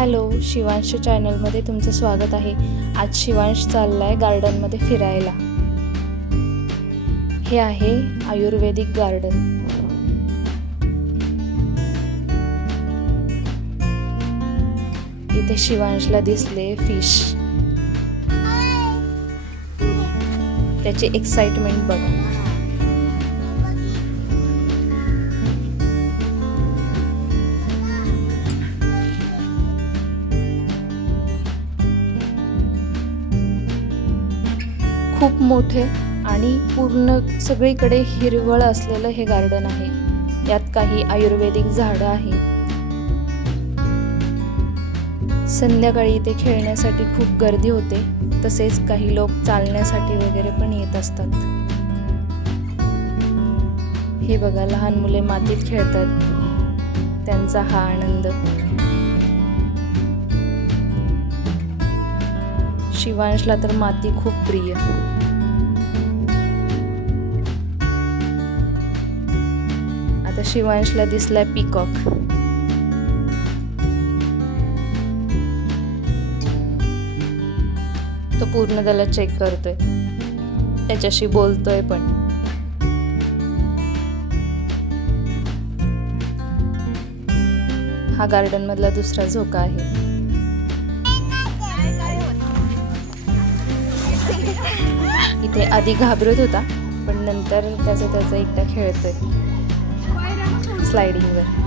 Hello, Shivansh चॅनलमध्ये तुमचं स्वागत आहे। आज शिवांश चाललाय गार्डनमध्ये फिरायला। हे आहे आयुर्वेदिक गार्डन। इथे शिवांशला दिसले फिश, त्याची एक्साइटमेंट बघा। खूप मोठे आणि पूर्ण सगळीकडे हिरवळ असलेलं हे गार्डन आहे। यात काही आयुर्वेदिक झाडं आहेत। संध्याकाळी इथे खेळण्यासाठी खूप गर्दी होते, तसेच काही लोक चालण्यासाठी वगैरे पण येत असतात। हे बघा, लहान मुले मातीत खेळतात, त्यांचा हा आनंद। शिवांशला तर माती खूप प्रिय। आता शिवांशला दिसलाय पीकॉक। तो पूर्ण त्याला चेक करतोय, त्याच्याशी बोलतोय पण। हा गार्डन मधला दुसरा झोका आहे। इथे आधी घाबरत होता, पण नंतर त्याचा एकटा खेळतोय स्लाइडिंग वर।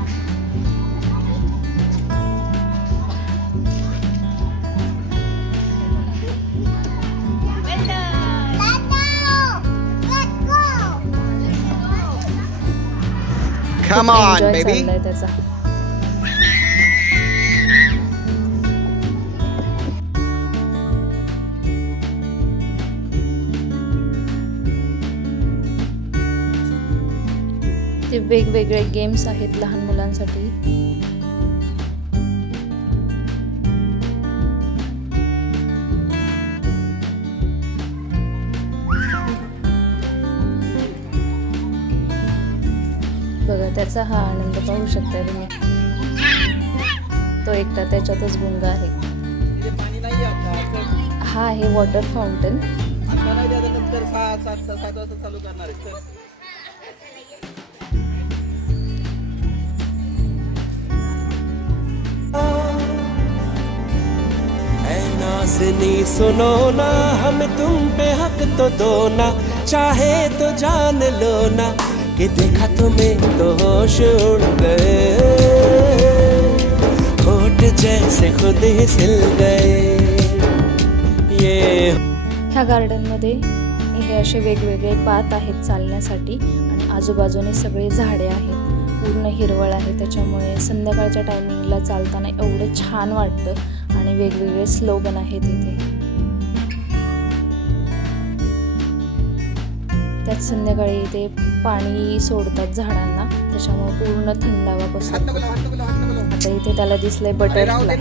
Come on, baby. त्याचा ते वेगवेगळे गेम्स आहेत लहान मुलांसाठी। बघा, त्याचा हा आनंद पाहू शकता तुम्ही। तो एकटा त्याच्यातच गुंग आहे। हा आहे वॉटर फाउंटन। नाज़नी सुनो ना, हम तुम पे हक तो दो ना, चाहे तो जान लो ना कि देखा तुम्हें तो होश उड़ गए, होठ जैसे खुद ही सिल गए। ये ह्या गार्डन मध्ये हे असे वेगवेगळे पाथ आहेत चालण्यासाठी, आणि आजूबाजूने सगळे झाडे आहेत, पूर्ण हिरवळ आहे। त्याच्यामुळे संध्याकाळच्या टायमिंगला चालताना एवढं छान वाटतं, आणि वेगवेगळे स्लोगन आहेत इथे। त्यात संध्याकाळी इथे पाणी सोडतात झाडांना, त्याच्यामुळे पूर्ण थंडावा पसरतो। आता इथे त्याला दिसलंय बटरफ्लाय।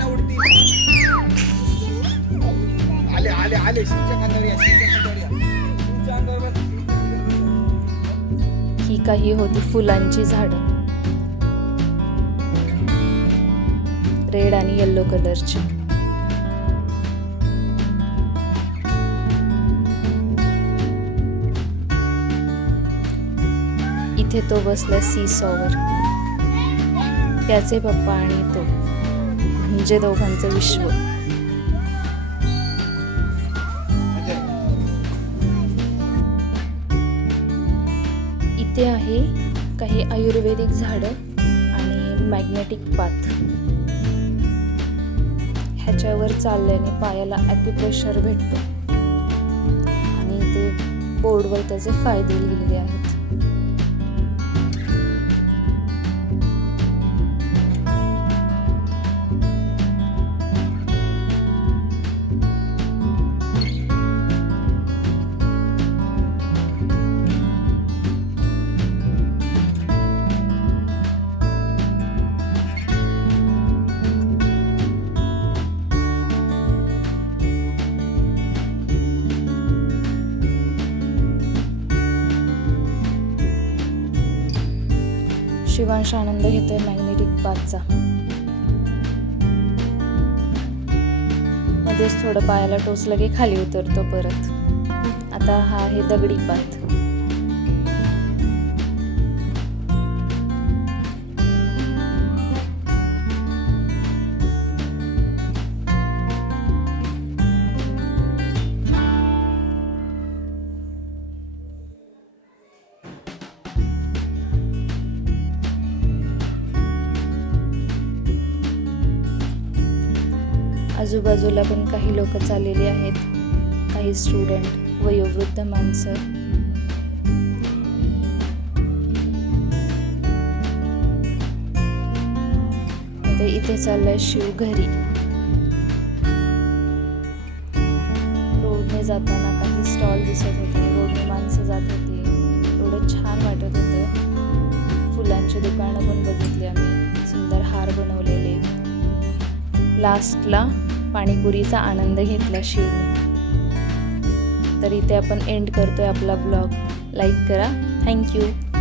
ही काही होती फुलांची झाडं, रेड आणि येलो कलरची। इथे तो बसलाय सीसॉवर, त्याचे पप्पा आणि तो, म्हणजे दोघांचं विश्व। इथे आहे काही आयुर्वेदिक झाडं आणि मॅग्नेटिक पाथ। ह्याच्यावर चालल्याने पायाला ॲक्युप्रेशर भेटतो, आणि ते बोर्डवर त्याचे फायदे लिहिलेले आहेत। शिवांश आनंद घेतोय मॅग्नेटिक पाथचा। मध्येच थोडं पायाला टोचलं की खाली उतरतो परत. आता हा आहे दगडी पात. आजूबाजूला पण काही लोक चाललेली आहेत, काही स्टुडंट, वयोवृद्ध माणसं. आता इथे चाललंय शिव घरी. रोडने जाताना काही स्टॉल दिसत होते, रोडने माणसं जात होती, एवढं छान वाटत होतं. फुलांची दुकानं पण बघितली आम्ही, सुंदर हार बनवलेले. लास्टला पाणीपुरीचा आनंद घेतला शिवने. तर इथे आपण एंड करतोय आपला ब्लॉग. लाईक करा. थँक्यू.